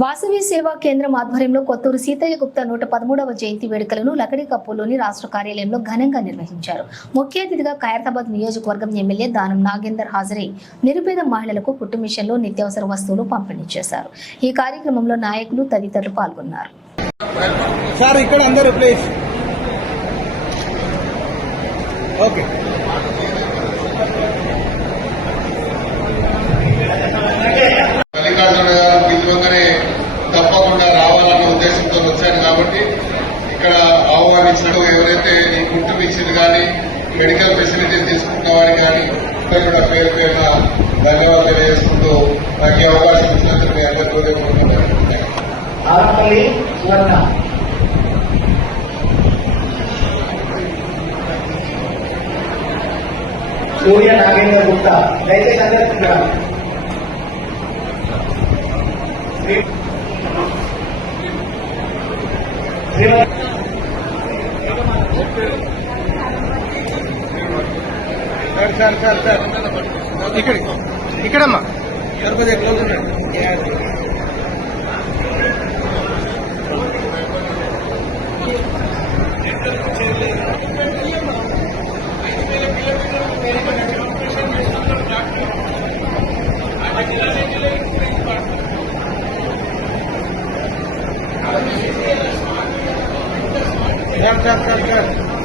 వాసవి సేవా కేంద్రం ఆధ్వర్యంలో కొత్తూరు సీతయ్య గుప్తా నూట పదమూడవ జయంతి వేడుకలను లకడీ కప్పులోని రాష్ట్ర కార్యాలయంలో ఘనంగా నిర్వహించారు. ముఖ్య అతిథిగా ఖైరతాబాద్ నియోజకవర్గం ఎమ్మెల్యే దానం నాగేందర్ హాజరై నిరుపేద మహిళలకు కుట్టు మిషన్లో నిత్యావసర వస్తువులు పంపిణీ చేశారు. ఈ కార్యక్రమంలో నాయకులు తదితరులు పాల్గొన్నారు. సార్ ఇక్కడ అందరూ ప్లీజ్. ఓకే. ఉద్దేశంతో వచ్చాను కాబట్టి ఇక్కడ ఆహ్వానించడం ఎవరైతే ఈ కుట్టు మిషన్ కానీ మెడికల్ ఫెసిలిటీ తీసుకున్న వారు కానీ అందరూ కూడా పేరు పేరున ధన్యవాదాలు తెలియజేసుకుంటూ నాకు ఈ అవకాశం ఇచ్చినందుకు మీ అందరికీ హృదయపూర్వకంగా సూర్య నాగేంద్ర గుప్తా దయచేసి అందరికీ సార్ సార్ సార్. సార్ ఇక్కడ ఇక్కడమ్మా. যাক যাক যাক